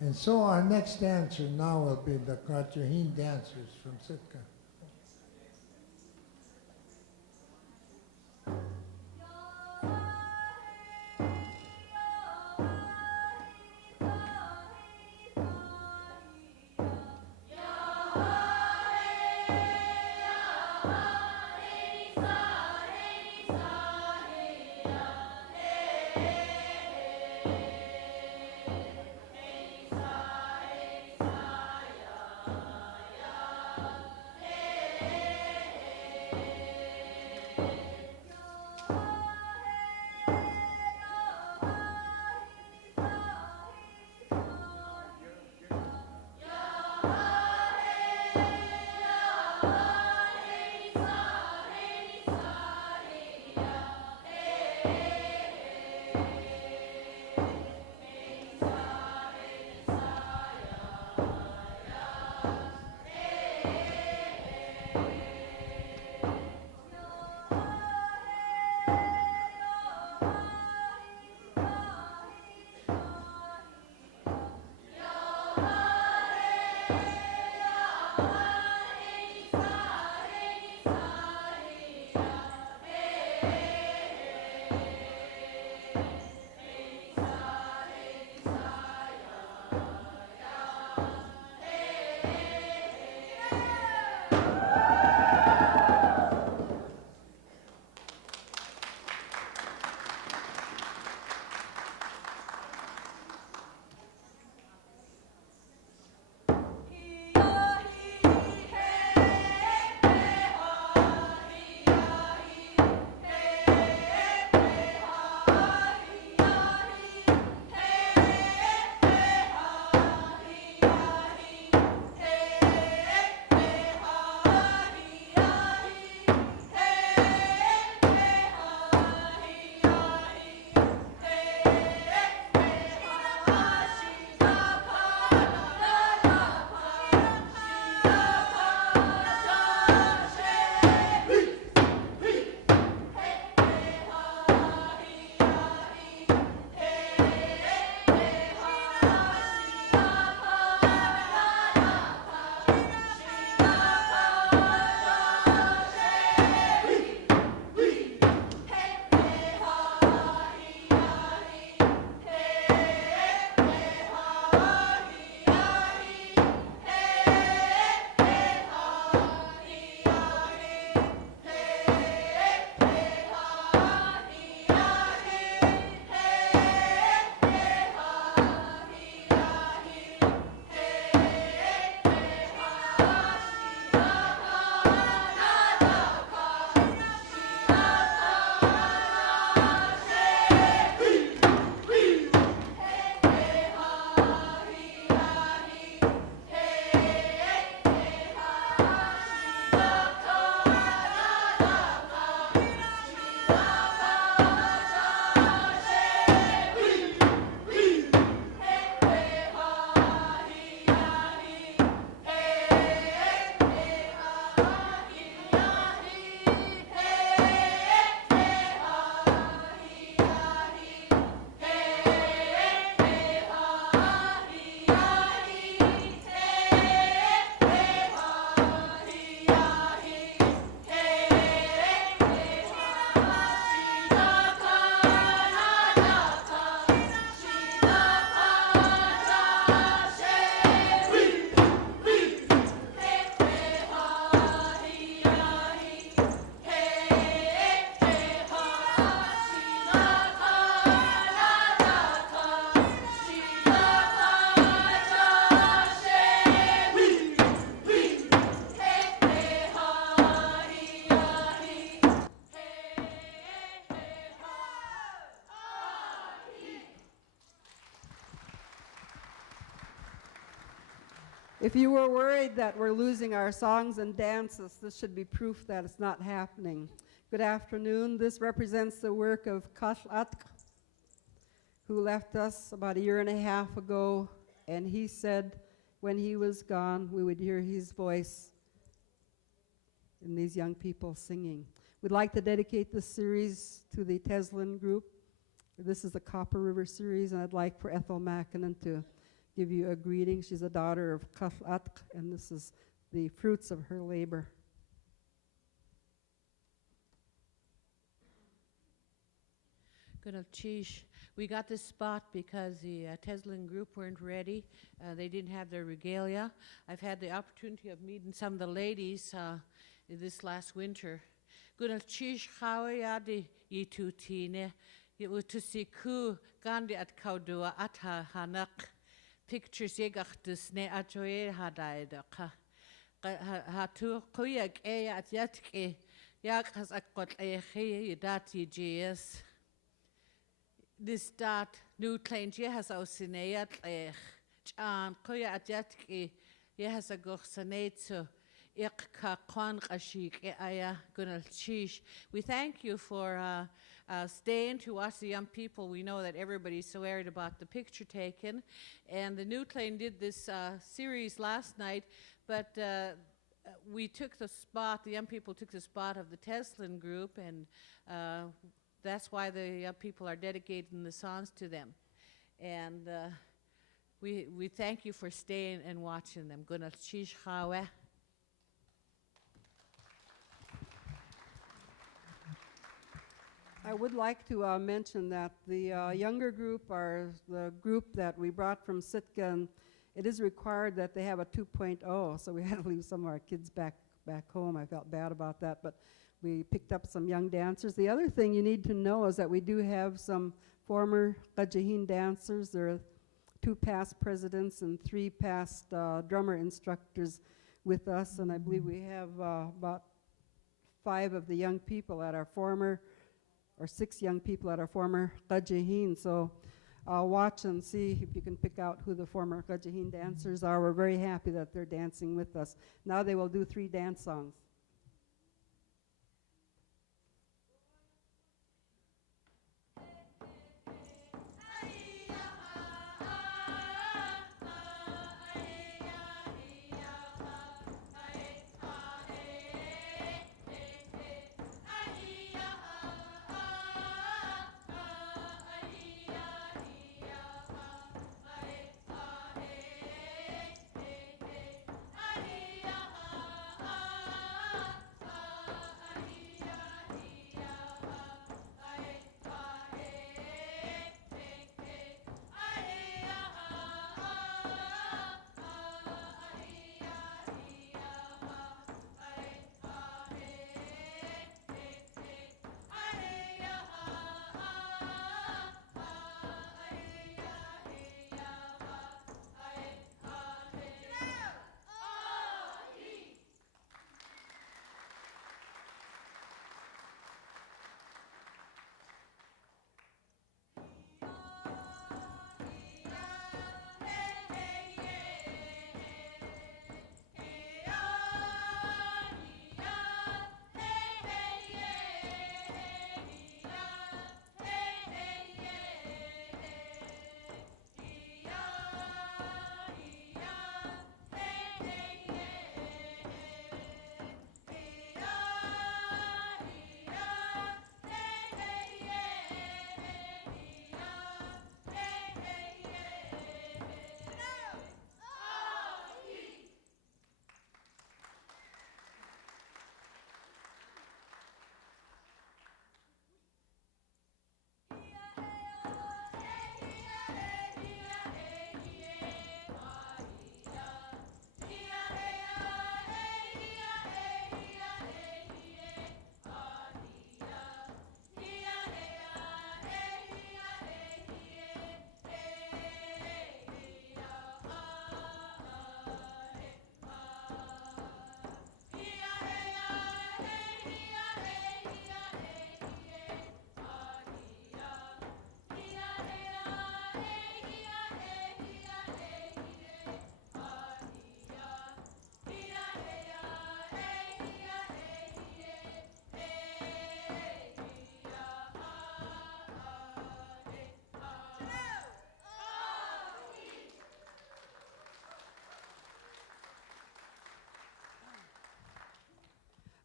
And so our next dancer now will be the Cartagena dancers from Sitka. If you were worried that we're losing our songs and dances, this should be proof that it's not happening. Good afternoon. This represents the work of Kashatk, who left us about a year and a half ago, and he said when he was gone, we would hear his voice in these young people singing. We'd like to dedicate this series to the Teslin group. This is the Copper River series, and I'd like for Ethel Mackinnon to give you a greeting. She's a daughter of Kaflatk, and this is the fruits of her labor. Good Chish. We got this spot because the Teslin group weren't ready. They didn't have their regalia. I've had the opportunity of meeting some of the ladies this last winter. Good Chish, ájaa di yitutine. Yutusiku gandhi at kaudua atha hanak. Pictures yegach dusne ajoye hadaidaka. Hatu kuyak ea at yatke. Yak has akot echi yidati jes. This dot new claim has our sineat Chan Koya Atjatki Yehas a Gorsanetso Ikka Kwan Ashik Aya Gunal Chish. We thank you for staying to watch the young people. We know that everybody's so worried about the picture taken. And the new claim did this series last night, but we took the spot, the young people took the spot of the Teslin group, and that's why the people are dedicating the songs to them. And we thank you for staying and watching them. Gunal Chish Chawe. I would like to mention that the younger group are the group that we brought from Sitka, and it is required that they have a 2.0, so we had to leave some of our kids back home. I felt bad about that, but we picked up some young dancers. The other thing you need to know is that we do have some former Gajaheen dancers. There are 2 past presidents and 3 past drummer instructors with us, and I believe we have about 5 of the young people at our former, or 6 young people at our former Gajaheen. So watch and see if you can pick out who the former Gajaheen dancers are. We're very happy that they're dancing with us. Now they will do 3 dance songs.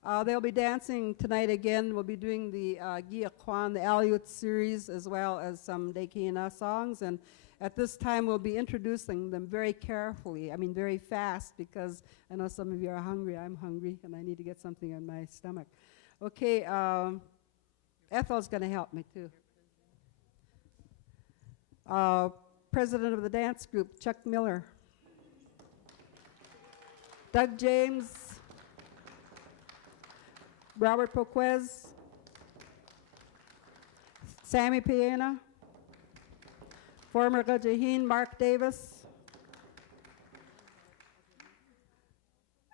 They'll be dancing tonight again. We'll be doing the Gia Kwan, the Aleut series, as well as some Dekina songs. And at this time, we'll be introducing them very carefully. I mean, very fast, because I know some of you are hungry. I'm hungry, and I need to get something in my stomach. Okay, Ethel's going to help me, too. President of the dance group, Chuck Miller. Doug James. Robert Poquez, Sammy Piena, former Gajahin Mark Davis,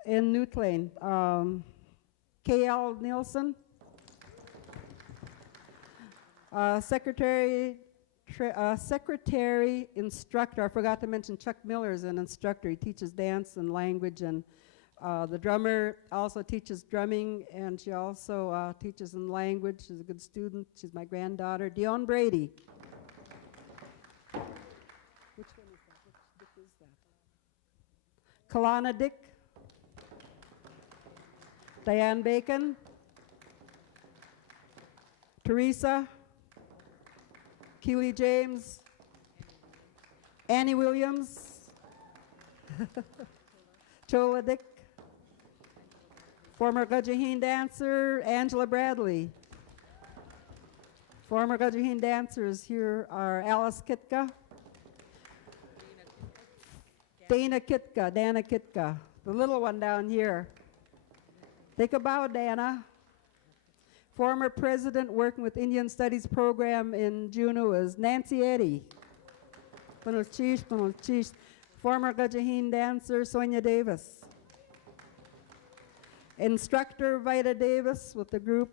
in Newtlane, K.L. Nielsen, secretary instructor. I forgot to mention Chuck Miller is an instructor. He teaches dance and language, and the drummer also teaches drumming, and she also teaches in language. She's a good student. She's my granddaughter, Dion Brady. Which one is that? Which Dick is that? Kalana Dick. Diane Bacon. Teresa. Keely James. Annie Williams. Chola Dick. Former Gajahin dancer, Angela Bradley. Former Gajahin dancers here are Alice Kitka, Dana Kitka, the little one down here. Take a bow, Dana. Former president working with Indian Studies program in Juneau is Nancy Eddy. Former Gajahin dancer, Sonia Davis. Instructor Vida Davis with the group.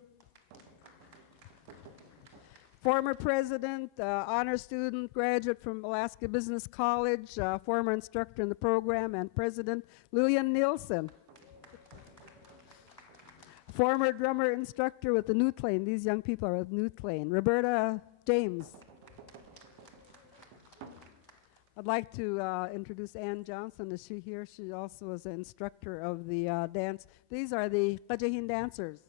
Former president, honor student, graduate from Alaska Business College, former instructor in the program, and president Lillian Nielsen. Former drummer instructor with the Newtlane. These young people are with Newtlane. Roberta James. I'd like to introduce Ann Johnson. Is she here? She also is an instructor of the dance. These are the Gajahin dancers.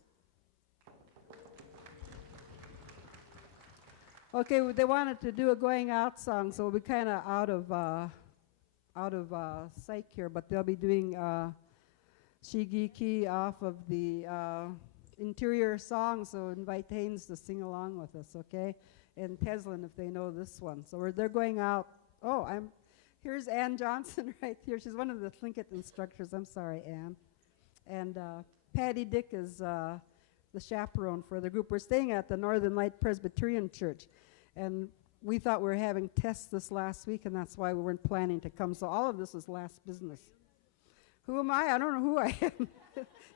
Okay, they wanted to do a going out song, so we'll be kind of out of sight here, but they'll be doing Shigiki off of the interior song, so invite Haynes to sing along with us, okay? And Teslin, if they know this one. So they're going out. Oh, here's Ann Johnson right here. She's one of the Tlingit instructors. I'm sorry, Ann. And Patty Dick is the chaperone for the group. We're staying at the Northern Light Presbyterian Church, and we thought we were having tests this last week, and that's why we weren't planning to come. So all of this is last business. Who am I? I don't know who I am.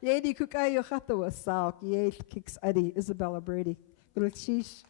Yedi kukayo chatawa sauk, yed kicks Adi, Isabella Brady. Gulchish.